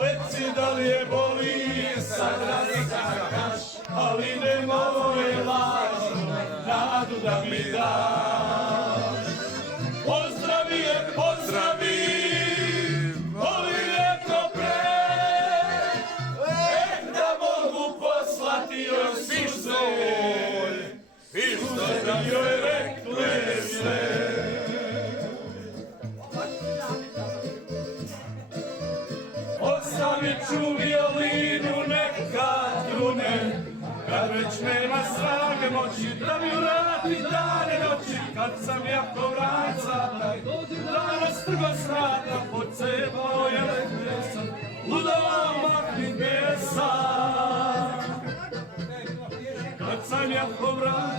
reci da li je boli, sad razlikaš, ali nemoj lažnu nadu da mi daš. Pozdravi je, pozdravi, voli neko pre, da mogu poslati joj suze, i što bi joj rekle sve. Ostavit ću violinu neka trune, kad već nema snage moći da mi vrati dane noći. Kad sam jako vranca, danas trgo srata, pod cebo je lesan, ludova mahni pjesan. Kad sam jako vranca,